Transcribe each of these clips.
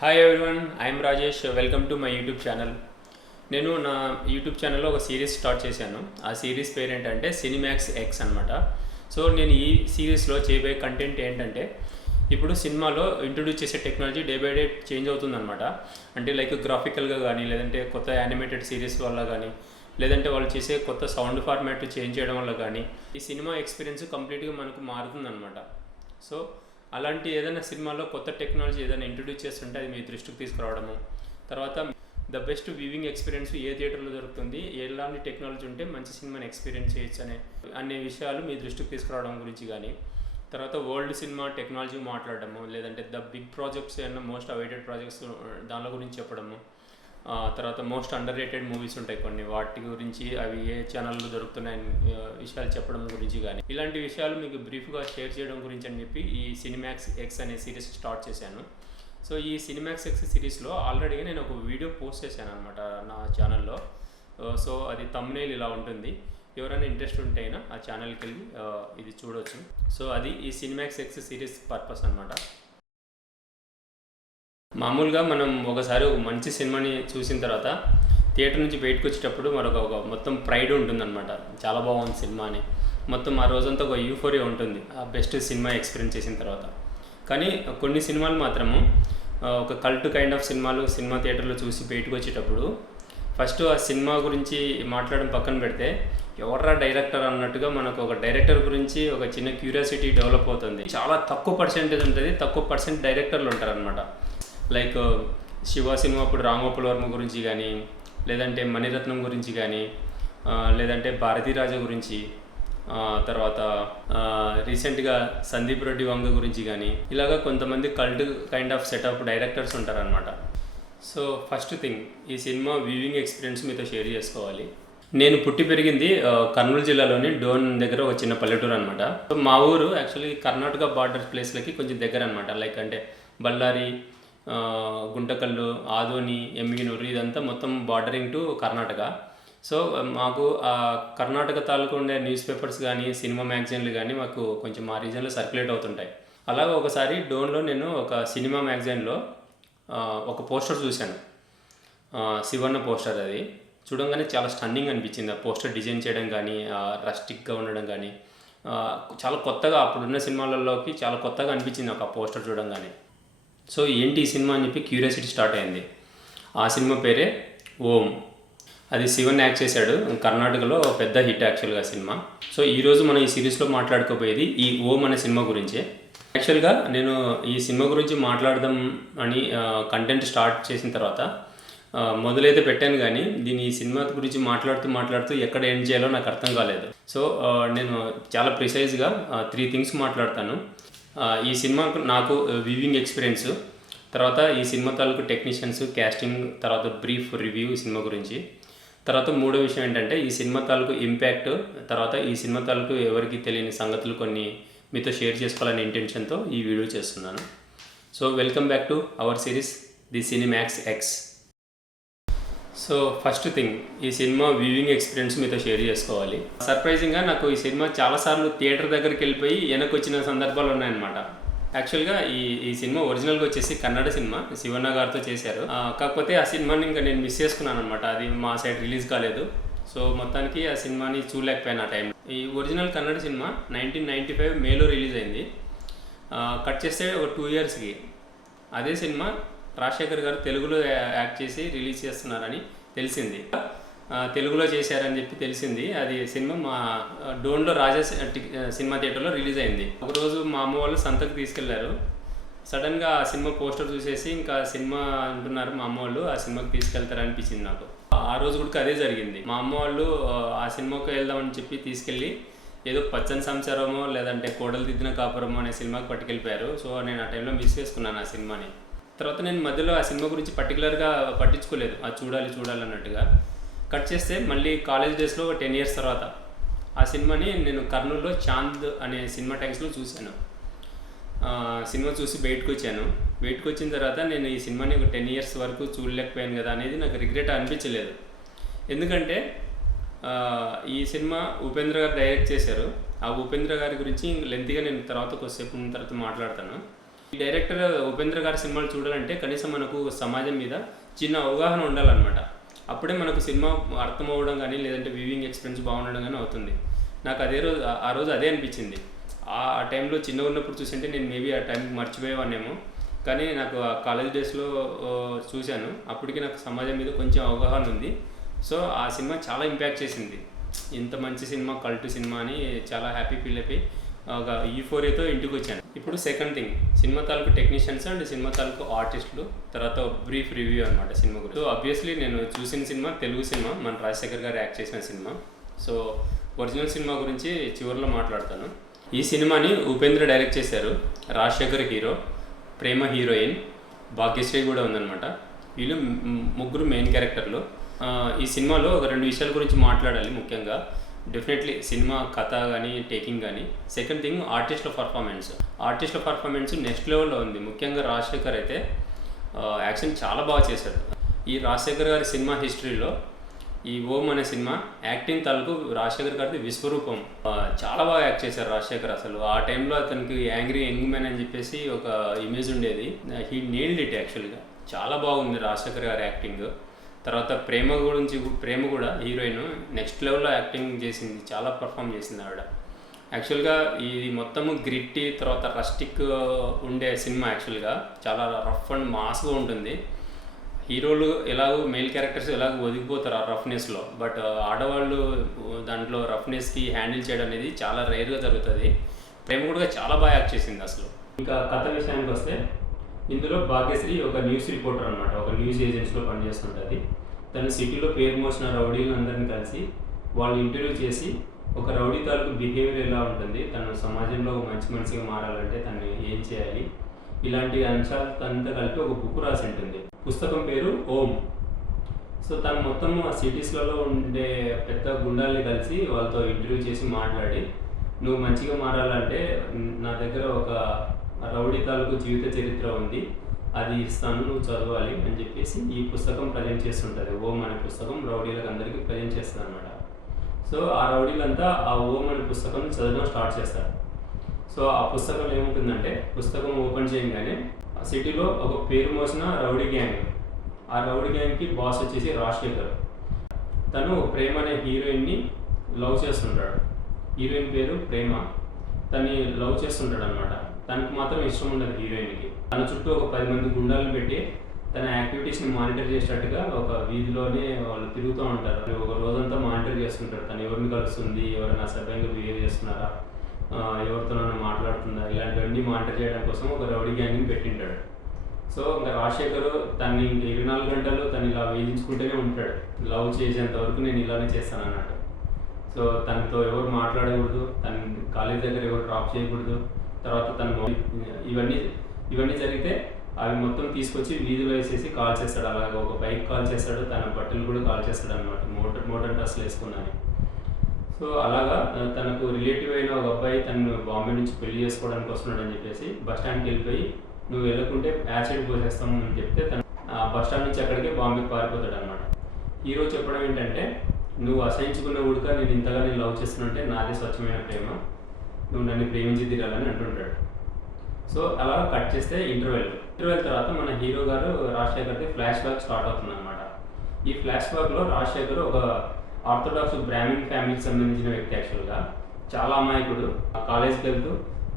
Hi everyone I'm Rajesh welcome to my YouTube channel నేను నా YouTube ఛానల్లో ఒక సిరీస్ స్టార్ట్ చేశాను. ఆ సిరీస్ పేరు ఏంటంటే సినిమాక్స్ ఎక్స్ అనమాట సో నేను ఈ సిరీస్లో చేయబోయే కంటెంట్ ఏంటంటే ఇప్పుడు సినిమాలో ఇంట్రొడ్యూస్ చేసే technology day by day change అవుతుందన్నమాట. అంటే లైక్ గ్రాఫికల్గా కానీ లేదంటే కొత్త యానిమేటెడ్ సిరీస్ వల్ల కానీ లేదంటే వాళ్ళు చేసే కొత్త సౌండ్ ఫార్మాట్ చేంజ్ చేయడం వల్ల కానీ ఈ సినిమా ఎక్స్పీరియన్స్ కంప్లీట్గా మనకు మారుతుందన్నమాట. సో అలాంటి ఏదైనా సినిమాలో కొత్త టెక్నాలజీ ఏదైనా ఇంట్రడ్యూస్ చేస్తుంటే అది మీ దృష్టికి తీసుకురావడము. తర్వాత ద బెస్ట్ వ్యూవింగ్ ఎక్స్పీరియన్స్ ఏ థియేటర్లో దొరుకుతుంది ఎలాంటి టెక్నాలజీ ఉంటే మంచి సినిమాని ఎక్స్పీరియన్స్ చేయొచ్చు అనే అనే విషయాలు మీ దృష్టికి తీసుకురావడం గురించి కానీ తర్వాత వరల్డ్ సినిమా టెక్నాలజీ మాట్లాడడము లేదంటే ద బిగ్ ప్రాజెక్ట్స్ ఏమన్నా మోస్ట్ అవైటెడ్ ప్రాజెక్ట్స్ దానిలో గురించి చెప్పడము తర్వాత మోస్ట్ అండర్ రేటెడ్ మూవీస్ ఉంటాయి కొన్ని. వాటి గురించి అవి ఏ ఛానల్లో దొరుకుతున్నాయి విషయాలు చెప్పడం గురించి కానీ ఇలాంటి విషయాలు మీకు బ్రీఫ్గా షేర్ చేయడం గురించి అని చెప్పి ఈ సినిమాక్స్ ఎక్స్ అనే సిరీస్ స్టార్ట్ చేశాను. సో ఈ సినిమాక్స్ ఎక్స్ సిరీస్లో ఆల్రెడీ నేను ఒక వీడియో పోస్ట్ చేశాను అనమాట నా ఛానల్లో సో అది తమ్నేల్ ఇలా ఉంటుంది. ఎవరైనా ఇంట్రెస్ట్ ఉంటే అయినా ఆ ఛానల్కి వెళ్ళి ఇది చూడొచ్చు. సో అది ఈ సినిమాక్స్ ఎక్స్ సిరీస్ పర్పస్ అనమాట మామూలుగా మనం ఒకసారి ఒక మంచి సినిమాని చూసిన తర్వాత థియేటర్ నుంచి బయటకు వచ్చేటప్పుడు మరొక ఒక మొత్తం ప్రైడ్ ఉంటుందన్నమాట. చాలా బాగుంది సినిమా అని. మొత్తం ఆ రోజంతా ఒక యూఫోరియా ఉంటుంది. ఆ బెస్ట్ సినిమా ఎక్స్పీరియన్స్ చేసిన తర్వాత. కానీ కొన్ని సినిమాలు మాత్రము ఒక కల్ట్ కైండ్ ఆఫ్ సినిమాలు సినిమా థియేటర్లో చూసి బయటకు వచ్చేటప్పుడు ఫస్ట్ ఆ సినిమా గురించి మాట్లాడడం పక్కన పెడితే ఎవర్రా డైరెక్టర్ అన్నట్టుగా మనకు ఒక డైరెక్టర్ గురించి ఒక చిన్న క్యూరియాసిటీ డెవలప్ అవుతుంది. చాలా తక్కువ పర్సెంటేజ్ ఉంటుంది. తక్కువ పర్సెంట్ డైరెక్టర్లు ఉంటారనమాట లైక్ శివ సినిమా అప్పుడు రామోపుల వర్మ గురించి కానీ లేదంటే మణిరత్నం గురించి కానీ లేదంటే భారతీరాజా గురించి తర్వాత రీసెంట్గా సందీప్ రెడ్డి వంగ గురించి కానీ ఇలాగ కొంతమంది cult kind of setup directors ఉంటారనమాట సో ఫస్ట్ థింగ్ ఈ సినిమా వ్యూవింగ్ ఎక్స్పీరియన్స్ మీతో షేర్ చేసుకోవాలి. నేను పుట్టి పెరిగింది కర్నూలు జిల్లాలోని డోన్ దగ్గర ఒక చిన్న పల్లెటూరు అనమాట సో మా ఊరు యాక్చువల్లీ కర్ణాటక బార్డర్ ప్లేస్లకి కొంచెం దగ్గర అనమాట లైక్ అంటే బళ్ళారి గుంటకల్లు ఆదోని ఎమ్మిగినూరు ఇదంతా మొత్తం బార్డరింగ్ టు కర్ణాటక. సో మాకు ఆ కర్ణాటక తాలూకు ఉండే న్యూస్ పేపర్స్ కానీ సినిమా మ్యాగజైన్లు కానీ మాకు కొంచెం మా రీజన్లో సర్క్యులేట్ అవుతుంటాయి. అలాగే ఒకసారి డోన్లో నేను ఒక సినిమా మ్యాగజైన్లో ఒక పోస్టర్ చూశాను. శివన్న పోస్టర్ అది. చూడంగానే చాలా స్టన్నింగ్ అనిపించింది. ఆ పోస్టర్ డిజైన్ చేయడం కానీ రస్టిక్గా ఉండడం కానీ చాలా కొత్తగా అప్పుడున్న సినిమాలలోకి చాలా కొత్తగా అనిపించింది నాకు ఆ పోస్టర్ చూడంగానే. సో ఏంటి ఈ సినిమా అని చెప్పి క్యూరియాసిటీ స్టార్ట్ అయింది. ఆ సినిమా పేరే ఓం. అది శివన్ యాక్ట్ చేశాడు. కర్ణాటకలో పెద్ద హిట్ యాక్చువల్గా సినిమా. సో ఈరోజు మనం ఈ సిరీస్లో మాట్లాడుకోబోయేది ఈ ఓం అనే సినిమా గురించే. యాక్చువల్గా నేను ఈ సినిమా గురించి మాట్లాడదాం అని కంటెంట్ స్టార్ట్ చేసిన తర్వాత మొదలైతే పెట్టాను కానీ దీని ఈ సినిమా గురించి మాట్లాడుతూ మాట్లాడుతూ ఎక్కడ ఎండ్ చేయాలో నాకు అర్థం కాలేదు. సో నేను చాలా ప్రిసైజ్గా త్రీ థింగ్స్ మాట్లాడతాను. ఈ సినిమాకు నాకు వ్యూవింగ్ ఎక్స్పీరియన్స్ తర్వాత ఈ సినిమా తాలూకు టెక్నీషియన్స్ క్యాస్టింగ్ తర్వాత బ్రీఫ్ రివ్యూ ఈ సినిమా గురించి. తర్వాత మూడో విషయం ఏంటంటే ఈ సినిమా తాలూకు ఇంపాక్ట్ తర్వాత ఈ సినిమా తాలూకు ఎవరికి తెలియని సంగతులు కొన్ని మీతో షేర్ చేసుకోవాలనే ఇంటెన్షన్తో ఈ వీడియో చేస్తున్నాను. So welcome back to our series the Cinemax X so first thing ఈ సినిమా వ్యూవింగ్ ఎక్స్పీరియన్స్ మీతో షేర్ చేసుకోవాలి. సర్ప్రైజింగ్గా నాకు ఈ సినిమా చాలాసార్లు థియేటర్ దగ్గరికి వెళ్ళిపోయి వెనక్కి వచ్చిన సందర్భాలు ఉన్నాయన్నమాట. యాక్చువల్గా ఈ ఈ సినిమా ఒరిజినల్గా వచ్చేసి కన్నడ సినిమా శివన్న గారితో చేశారు. కాకపోతే ఆ సినిమాని ఇంకా నేను మిస్ చేసుకున్నాను అనమాట అది మా సైడ్ రిలీజ్ కాలేదు. సో మొత్తానికి ఆ సినిమాని చూడలేకపోయాను ఆ టైం ఈ original Kannada cinema nineteen ninety five మేలో రిలీజ్ అయింది. కట్ చేస్తే ఒక టూ ఇయర్స్కి అదే సినిమా రాజశేఖర్ గారు తెలుగులో యాక్ట్ చేసి రిలీజ్ చేస్తున్నారని తెలిసింది. తెలుగులో చేశారని చెప్పి తెలిసింది. అది సినిమా మా డోన్లో రాజా సినిమా థియేటర్లో రిలీజ్ అయింది. ఒకరోజు మా అమ్మ వాళ్ళు సంతకు తీసుకెళ్ళారు. సడన్గా ఆ సినిమా పోస్టర్ చూసేసి ఇంకా సినిమా అంటున్నారు మా అమ్మ వాళ్ళు ఆ సినిమాకి తీసుకెళ్తారు అనిపించింది నాకు. ఆ రోజు కూడా అదే జరిగింది. మా అమ్మ వాళ్ళు ఆ, ఆ సినిమాకి వెళ్దామని చెప్పి తీసుకెళ్ళి ఏదో పచ్చని సంసారమో లేదంటే కోడలు దిద్దిన కాపురమో అనే సినిమాకి పట్టుకెళ్ళిపోయారు. సో నేను ఆ టైంలో మిస్ చేసుకున్నాను ఆ సినిమాని. తర్వాత నేను మధ్యలో ఆ సినిమా గురించి పర్టికులర్గా పట్టించుకోలేదు. అది చూడాలి చూడాలి అన్నట్టుగా. కట్ చేస్తే మళ్ళీ కాలేజ్ డేస్లో టెన్ ఇయర్స్ తర్వాత ఆ సినిమాని నేను కర్నూలులో చాంద్ అనే సినిమా ట్యాంక్స్లో చూశాను. సినిమా చూసి బయటకు వచ్చాను బయటకు వచ్చిన తర్వాత నేను ఈ సినిమాని ఒక టెన్ ఇయర్స్ వరకు చూడలేకపోయాను కదా అనేది నాకు రిగ్రెట్ అనిపించలేదు. ఎందుకంటే ఈ సినిమా ఉపేంద్ర గారు డైరెక్ట్ చేశారు. ఆ ఉపేంద్ర గారి గురించి లెంతిగా నేను తర్వాత కొద్దిసేపు తర్వాత మాట్లాడతాను. ఈ డైరెక్టర్ ఉపేంద్ర గారి సినిమాలు చూడాలంటే కనీసం మనకు సమాజం మీద చిన్న అవగాహన ఉండాలన్నమాట. అప్పుడే మనకు సినిమా అర్థం అవ్వడం కానీ లేదంటే వ్యూవింగ్ ఎక్స్పీరియన్స్ బాగుండడం కానీ అవుతుంది. నాకు అదే రోజు ఆ- రోజు అదే అనిపించింది. ఆ ఆ టైంలో చిన్న ఉన్నప్పుడు చూసింటే నేను మేబీ ఆ టైంకి మర్చిపోయేవాడినేమో కానీ నాకు ఆ కాలేజ్ డేస్లో చూశాను. అప్పటికి నాకు సమాజం మీద కొంచెం అవగాహన ఉంది. సో ఆ సినిమా చాలా ఇంపాక్ట్ చేసింది. ఇంత మంచి సినిమా కల్ట్ సినిమా అని చాలా హ్యాపీ ఫీల్ అయిపోయి ఒక ఈఫోరియాతో ఇంటికి వచ్చాను ఇప్పుడు సెకండ్ థింగ్ సినిమా తాలూకు టెక్నీషియన్స్ అండ్ సినిమా తాలూకు ఆర్టిస్టులు తర్వాత బ్రీఫ్ రివ్యూ అనమాట సినిమా గురించి. సో అబ్వియస్లీ నేను చూసిన సినిమా తెలుగు సినిమా మన రాజశేఖర్ గారు యాక్ట్ చేసిన సినిమా. సో ఒరిజినల్ సినిమా గురించి చివరిలో మాట్లాడతాను. ఈ సినిమాని ఉపేంద్ర డైరెక్ట్ చేశారు రాజశేఖర్ హీరో ప్రేమ హీరోయిన్ భాగ్యశ్రీ కూడా ఉందన్నమాట. వీళ్ళు ముగ్గురు మెయిన్ క్యారెక్టర్లు ఈ సినిమాలో ఒక రెండు విషయాల గురించి మాట్లాడాలి ముఖ్యంగా. డెఫినెట్లీ సినిమా కథ కానీ టేకింగ్ కానీ సెకండ్ థింగ్ ఆర్టిస్టుల పర్ఫార్మెన్స్ ఆర్టిస్ట్ల పర్ఫార్మెన్స్ నెక్స్ట్ లెవెల్లో ఉంది ముఖ్యంగా రాజశేఖర్ అయితే యాక్షన్ చాలా బాగా చేశాడు ఈ రాజశేఖర్ గారి సినిమా హిస్టరీలో ఈ ఓం అనే సినిమా యాక్టింగ్ తాలూకు రాజశేఖర్ గారిది విశ్వరూపం. చాలా బాగా యాక్ట్ చేశారు రాజశేఖర్ అసలు. ఆ టైంలో అతనికి యాంగ్రీ యంగ్ మ్యాన్ అని చెప్పేసి ఒక ఇమేజ్ ఉండేది. హీ నీల్డ్ ఇట్ యాక్చువల్గా చాలా బాగుంది రాజశేఖర్ గారి యాక్టింగ్ తర్వాత ప్రేమ గురించి ప్రేమ కూడా హీరోయిన్ నెక్స్ట్ లెవెల్లో యాక్టింగ్ చేసింది చాలా పర్ఫామ్ చేసింది ఆవిడ. యాక్చువల్గా ఇది మొత్తము గ్రిట్టి తర్వాత రస్టిక్ ఉండే సినిమా యాక్చువల్గా చాలా రఫ్ అండ్ మాస్గా ఉంటుంది. హీరోలు ఎలాగో మెయిల్ క్యారెక్టర్స్ ఎలాగో ఒదిగిపోతారు ఆ రఫ్నెస్లో. బట్ ఆడవాళ్ళు దాంట్లో రఫ్నెస్కి హ్యాండిల్ చేయడం అనేది చాలా రేర్గా జరుగుతుంది. ప్రేమ కూడా చాలా బాగా యాక్ట్ చేసింది అసలు. ఇంకా కథ విషయానికి వస్తే ఇందులో భాగ్యశ్రీ ఒక న్యూస్ రిపోర్టర్ అనమాట ఒక న్యూస్ ఏజెన్సీలో పనిచేస్తుంటుంది తను సిటీలో పేరు మోసిన రౌడీలను అందరిని కలిసి వాళ్ళు ఇంటర్వ్యూ చేసి ఒక రౌడీ తాలూకు బిహేవియర్ ఎలా ఉంటుంది తను సమాజంలో ఒక మంచి మనిషిగా మారాలంటే తను ఏం చేయాలి? ఇలాంటి అంశాలు తనంతా కలిపి ఒక బుక్ రాసి ఉంటుంది. పుస్తకం పేరు ఓం. సో తను మొత్తం ఆ సిటీస్లలో ఉండే పెద్ద గుండాల్ని కలిసి వాళ్ళతో ఇంటర్వ్యూ చేసి మాట్లాడి నువ్వు మంచిగా మారాలంటే నా దగ్గర ఒక రౌడీ తాలూకు జీవిత చరిత్ర ఉంది. అది ఇస్తాను నువ్వు చదవాలి అని చెప్పేసి ఈ పుస్తకం ప్రజెంట్ చేస్తుంటుంది. ఓం అనే పుస్తకం రౌడీలకు అందరికీ ప్రజెంట్ చేస్తుంది అనమాట సో ఆ రౌడీలంతా ఆ ఓం అనే పుస్తకం చదవడం స్టార్ట్ చేస్తారు. సో ఆ పుస్తకం ఏముంటుందంటే పుస్తకం ఓపెన్ చేయగానే సిటీలో ఒక పేరు మోసిన రౌడీ గ్యాంగ్. ఆ రౌడీ గ్యాంగ్కి బాస్ వచ్చేసి రాజశేఖర్. తను ప్రేమ అనే హీరోయిన్ని లవ్ చేస్తుంటాడు. హీరోయిన్ పేరు ప్రేమ. తను లవ్ చేస్తుంటాడు అనమాట తనకు మాత్రం ఇష్టం ఉండదు హీరోయిన్కి. తన చుట్టూ ఒక పది మంది గుండాలను పెట్టి తన యాక్టివిటీస్ని మానిటర్ చేసేటట్టుగా ఒక వీధిలోనే వాళ్ళు తిరుగుతూ ఉంటారు. ఒక రోజంతా మానిటర్ చేస్తుంటారు. తను ఎవరిని కలుస్తుంది? ఎవరైనా అసభ్యంగా బిహేవ్ చేస్తున్నారా? ఎవరితోనైనా మాట్లాడుతుందా? ఇలాంటివన్నీ మానిటర్ చేయడం కోసం ఒక రౌడీ గ్యాంగ్ని పెట్టింటాడు. సో ఇంకా రాజశేఖర్ తన్ని ఇరవై నాలుగు గంటలు తను ఇలా వేధించుకుంటూనే ఉంటాడు. లవ్ చేసేంత వరకు నేను ఇలానే చేస్తాను అన్నట్టు. సో తనతో ఎవరు మాట్లాడకూడదు. తన కాలేజ్ దగ్గర ఎవరు డ్రాప్ చేయకూడదు. తర్వాత తన ఇవన్నీ ఇవన్నీ జరిగితే అవి మొత్తం తీసుకొచ్చి వీధిలో వేసేసి కాల్ చేస్తాడు. అలాగే ఒక బైక్ కాల్ చేస్తాడు. తన బట్టలు కూడా కాల్ చేస్తాడు అనమాట మోటార్ మోటార్ డ్రెస్లు వేసుకున్నాను. సో అలాగా తనకు రిలేటివ్ అయిన ఒక అబ్బాయి తను బాంబే నుంచి పెళ్ళి చేసుకోవడానికి వస్తున్నాడు అని చెప్పేసి బస్ స్టాండ్కి వెళ్ళిపోయి నువ్వు వెళ్ళకుంటే యాసిడ్ పోసేస్తాం అని చెప్తే తను ఆ బస్ స్టాండ్ నుంచి అక్కడికే బాంబేకి పారిపోతాడు అనమాట హీరో చెప్పడం ఏంటంటే నువ్వు అసహించుకున్న ఉడక నేను ఇంతగా నేను లవ్ చేస్తున్నంటే నాదే స్వచ్ఛమైన ప్రేమ. నువ్వు నన్ను ప్రేమించి తీరాలని అంటుంటాడు. సో అలా కట్ చేస్తే ఇంటర్వెల్ ఇంటర్వెల్ తర్వాత మన హీరో గారు రాజశేఖర్ది ఫ్లాష్ బ్యాక్ స్టార్ట్ అవుతుంది అనమాట ఈ ఫ్లాష్ బ్యాక్లో రాజశేఖర్ ఒక ఆర్థోడాక్స్ బ్రాహ్మిన్ ఫ్యామిలీకి సంబంధించిన వ్యక్తి యాక్చువల్గా చాలా అమాయకుడు. ఆ కాలేజ్కి వెళ్తూ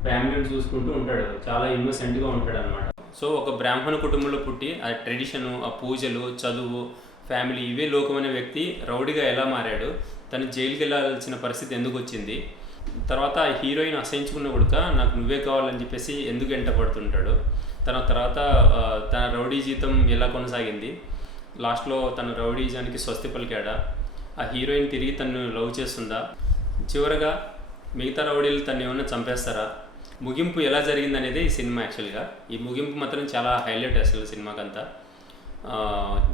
ఫ్యామిలీని చూసుకుంటూ ఉంటాడు. చాలా ఇన్నోసెంట్గా ఉంటాడు అనమాట సో ఒక బ్రాహ్మణ కుటుంబంలో పుట్టి ఆ ట్రెడిషన్ ఆ పూజలు చదువు ఫ్యామిలీ ఇవే లోకమైన వ్యక్తి రౌడీగా ఎలా మారాడు? తను జైలుకి వెళ్ళాల్సిన పరిస్థితి ఎందుకు వచ్చింది? తర్వాత ఆ హీరోయిన్ అసహించుకున్న కొడుక నాకు నువ్వే కావాలని చెప్పేసి ఎందుకు ఎంట పడుతుంటాడు? తన తర్వాత తన రౌడీ జీతం ఎలా కొనసాగింది? లాస్ట్లో తన రౌడీజానికి స్వస్తి పలికాడా? ఆ హీరోయిన్ తిరిగి తను లవ్ చేస్తుందా? చివరగా మిగతా రౌడీలు తను ఏమైనా చంపేస్తారా? ముగింపు ఎలా జరిగింది అనేది ఈ సినిమా యాక్చువల్గా. ఈ ముగింపు మాత్రం చాలా హైలైట్ అసలు సినిమాకంతా.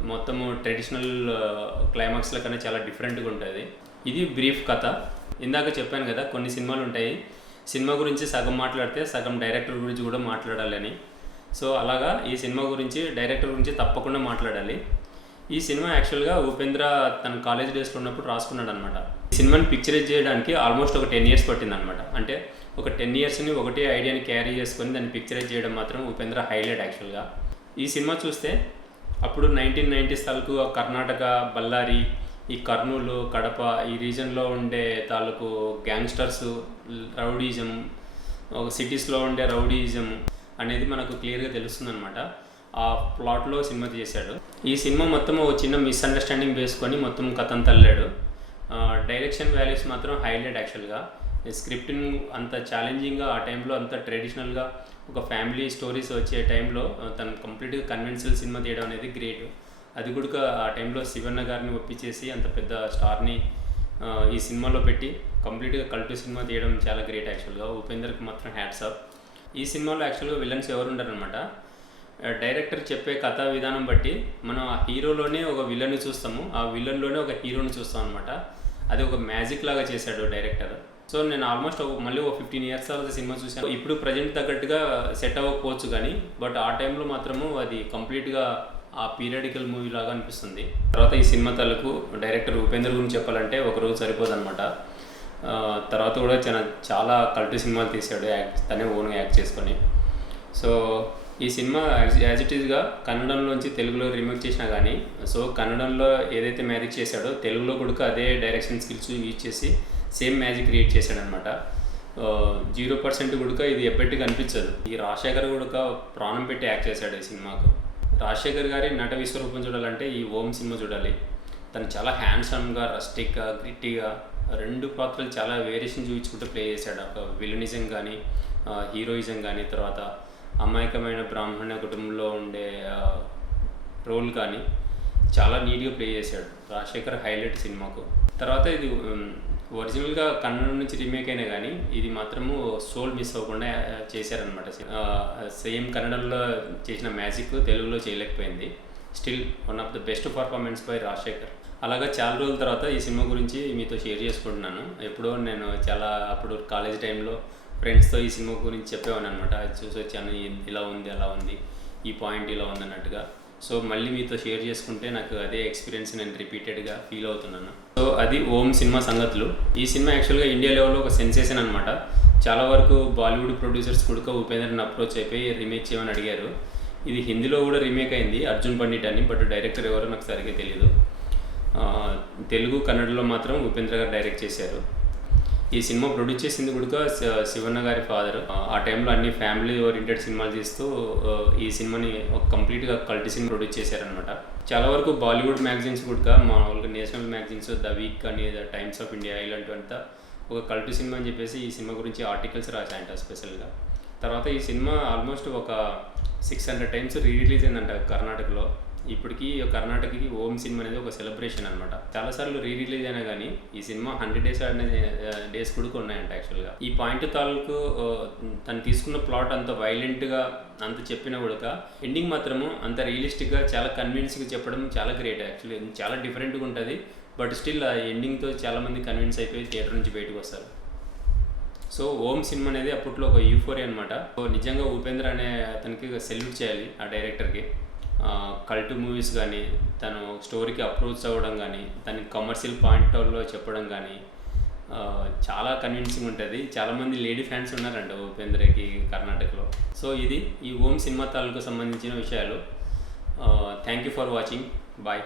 మొత్తము ట్రెడిషనల్ క్లైమాక్స్ల కన్నా చాలా డిఫరెంట్గా ఉంటుంది. ఇది బ్రీఫ్ కథ. ఇందాక చెప్పాను కదా కొన్ని సినిమాలు ఉంటాయి. సినిమా గురించి సగం మాట్లాడితే సగం డైరెక్టర్ గురించి కూడా మాట్లాడాలని. సో అలాగా ఈ సినిమా గురించి డైరెక్టర్ గురించి తప్పకుండా మాట్లాడాలి. ఈ సినిమా యాక్చువల్గా ఉపేంద్ర తన కాలేజ్ డేస్లో ఉన్నప్పుడు రాసుకున్నాడు అనమాట ఈ సినిమాని పిక్చరైజ్ చేయడానికి ఆల్మోస్ట్ ఒక టెన్ ఇయర్స్ పట్టింది అనమాట అంటే ఒక టెన్ ఇయర్స్ని ఒకటే ఐడియాని క్యారీ చేసుకొని దాన్ని పిక్చరైజ్ చేయడం మాత్రం ఉపేంద్ర హైలైట్ యాక్చువల్గా. ఈ సినిమా చూస్తే అప్పుడు నైన్టీన్ నైంటీస్ తలకు ఆ కర్ణాటక బళ్ళారి ఈ కర్నూలు కడప ఈ రీజన్లో ఉండే తాలూకు గ్యాంగ్స్టర్స్ రౌడీజం ఒక సిటీస్లో ఉండే రౌడీజం అనేది మనకు క్లియర్గా తెలుస్తుంది అనమాట ఆ ప్లాట్లో సినిమా చేశాడు ఈ సినిమా మొత్తం ఒక చిన్న మిస్అండర్స్టాండింగ్ వేసుకొని మొత్తం కథను తల్లాడు. డైరెక్షన్ వాల్యూస్ మాత్రం హైలైట్ యాక్చువల్గా. స్క్రిప్టింగ్ అంత ఛాలెంజింగ్గా ఆ టైంలో అంత ట్రెడిషనల్గా ఒక ఫ్యామిలీ స్టోరీస్ వచ్చే టైంలో తను కంప్లీట్గా కన్వెన్షనల్ సినిమా తీయడం అనేది గ్రేట్. అది కూడా ఆ టైంలో శివన్న గారిని ఒప్పించేసి అంత పెద్ద స్టార్ని ఈ సినిమాలో పెట్టి కంప్లీట్గా కల్టు సినిమా తీయడం చాలా గ్రేట్ యాక్చువల్గా. ఉపేందర్కి మాత్రం హ్యాట్స్ ఆఫ్ ఈ సినిమాలో యాక్చువల్గా విలన్స్ ఎవరు ఉండరనమాట డైరెక్టర్ చెప్పే కథా విధానం బట్టి మనం ఆ హీరోలోనే ఒక విలన్ని చూస్తాము ఆ విలన్లోనే ఒక హీరోని చూస్తాం అనమాట అది ఒక మ్యాజిక్ లాగా చేశాడు డైరెక్టర్. సో నేను ఆల్మోస్ట్ ఒక మళ్ళీ ఒక ఫిఫ్టీన్ ఇయర్స్ తర్వాత సినిమా చూశాను. ఇప్పుడు ప్రజెంట్ తగ్గట్టుగా సెట్ అవ్వకపోవచ్చు కానీ బట్ ఆ టైంలో మాత్రము అది కంప్లీట్గా ఆ పీరియడికల్ మూవీ లాగా అనిపిస్తుంది. తర్వాత ఈ సినిమా తలకు డైరెక్టర్ ఉపేంద్ర గురించి చెప్పాలంటే ఒక రోజు సరిపోదనమాట తర్వాత కూడా చాలా చాలా కల్టు సినిమాలు తీశాడు యాక్ట్ తనే ఓన్గా యాక్ట్ చేసుకొని. సో ఈ సినిమా యాజ్ ఇట్ ఈస్గా కన్నడంలోంచి తెలుగులో రీమేక్ చేసినా కానీ సో కన్నడంలో ఏదైతే మ్యాజిక్ చేశాడో తెలుగులో కూడా అదే డైరెక్షన్ స్కిల్స్ యూజ్ చేసి సేమ్ మ్యాజిక్ క్రియేట్ చేశాడనమాట జీరో పర్సెంట్ కూడా ఇది ఎప్పటికీ కనిపించదు ఈ రాజశేఖర్ కూడా ప్రాణం పెట్టి యాక్ట్ చేశాడు ఈ సినిమాకు. రాజశేఖర్ గారి నట విశ్వరూపం చూడాలంటే ఈ ఓం సినిమా చూడాలి. తను చాలా హ్యాండ్సమ్గా రస్టిక్గా గ్రిట్టిగా రెండు పాత్రలు చాలా వేరియేషన్ చూపించుకుంటూ ప్లే చేశాడు. ఒక విలనిజం కానీ హీరోయిజం కానీ తర్వాత అమాయకమైన బ్రాహ్మణ కుటుంబంలో ఉండే రోల్ కానీ చాలా నీట్గా ప్లే చేశాడు. రాజశేఖర్ హైలైట్ సినిమాకు. తర్వాత ఇది ఒరిజినల్గా కన్నడ నుంచి రీమేక్ అయినా కానీ ఇది మాత్రము సోల్ మిస్ అవ్వకుండా చేశారనమాట సేమ్ కన్నడలో చేసిన మ్యాజిక్ తెలుగులో చేయలేకపోయింది. Still one of the best performance by Rajasekhar. అలాగా చాలా రోజుల తర్వాత ఈ సినిమా గురించి మీతో షేర్ చేసుకుంటున్నాను. ఎప్పుడో నేను చాలా అప్పుడు కాలేజ్ టైంలో ఫ్రెండ్స్తో ఈ సినిమా గురించి చెప్పేవాను అనమాట చూసి వచ్చాను ఇలా ఉంది అలా ఉంది ఈ పాయింట్ ఇలా ఉంది అన్నట్టుగా సో మళ్ళీ మీతో షేర్ చేసుకుంటే నాకు అదే ఎక్స్పీరియన్స్ నేను రిపీటెడ్గా ఫీల్ అవుతున్నాను. సో అది ఓం సినిమా సంగతులు. ఈ సినిమా యాక్చువల్గా ఇండియా లెవెల్లో ఒక సెన్సేషన్ అనమాట చాలా వరకు బాలీవుడ్ ప్రొడ్యూసర్స్ కూడా ఉపేంద్రని అప్రోచ్ అయిపోయి రీమేక్ చేయమని అడిగారు. ఇది హిందీలో కూడా రీమేక్ అయింది అర్జున్ పండిట్ అని బట్ డైరెక్టర్ ఎవరో నాకు సరిగ్గా తెలియదు తెలుగు కన్నడలో మాత్రం ఉపేంద్ర గారు డైరెక్ట్ చేశారు. ఈ సినిమా ప్రొడ్యూస్ చేసింది కూడా శివన్న గారి ఫాదర్ ఆ టైంలో అన్ని ఫ్యామిలీ ఓరియంటెడ్ సినిమాలు తీస్తూ ఈ సినిమాని ఒక కంప్లీట్గా కల్టీ సినిమా ప్రొడ్యూస్ చేశారనమాట చాలా వరకు బాలీవుడ్ మ్యాగజైన్స్ కూడా మామూలుగా నేషనల్ మ్యాగజైన్స్ ద వీక్ కానీ టైమ్స్ ఆఫ్ ఇండియా ఇలాంటివంతా ఒక కల్టీ సినిమా అని చెప్పేసి ఈ సినిమా గురించి ఆర్టికల్స్ రాశాయంట స్పెషల్గా తర్వాత ఈ సినిమా ఆల్మోస్ట్ ఒక six hundred times re release అయిందంట కర్ణాటకలో. ఇప్పటికీ కర్ణాటకకి ఓం సినిమా అనేది ఒక సెలబ్రేషన్ అనమాట చాలాసార్లు రీ రిలీజ్ అయినా కానీ ఈ సినిమా హండ్రెడ్ డేస్ ఆడిన డేస్ కూడా ఉన్నాయంట యాక్చువల్గా ఈ పాయింట్ తాలూకు తను తీసుకున్న ప్లాట్ అంత వైలెంట్గా అంత చెప్పిన కూడా ఎండింగ్ మాత్రము అంత రియలిస్టిక్గా చాలా కన్విన్స్గా చెప్పడం చాలా గ్రేట్ యాక్చువల్లీ చాలా డిఫరెంట్గా ఉంటుంది. బట్ స్టిల్ ఆ ఎండింగ్తో చాలామంది కన్విన్స్ అయిపోయి థియేటర్ నుంచి బయటకు వస్తారు. సో ఓం సినిమా అనేది అప్పట్లో ఒక యూఫోరీ అనమాట సో నిజంగా ఉపేంద్ర అనే అతనికి సెల్యూట్ చేయాలి ఆ డైరెక్టర్కి కల్ట్ మూవీస్ కానీ తను స్టోరీకి అప్రోచ్ అవ్వడం కానీ దాన్ని కమర్షియల్ పాయింట్ ఆఫ్లో చెప్పడం కానీ చాలా కన్విన్సింగ్ ఉంటుంది. చాలామంది లేడీ ఫ్యాన్స్ ఉన్నారంట ఉపేంద్రకి కర్ణాటకలో. సో ఇది ఈ ఓం సినిమా తాలూకు సంబంధించిన విషయాలు. Thank you for watching bye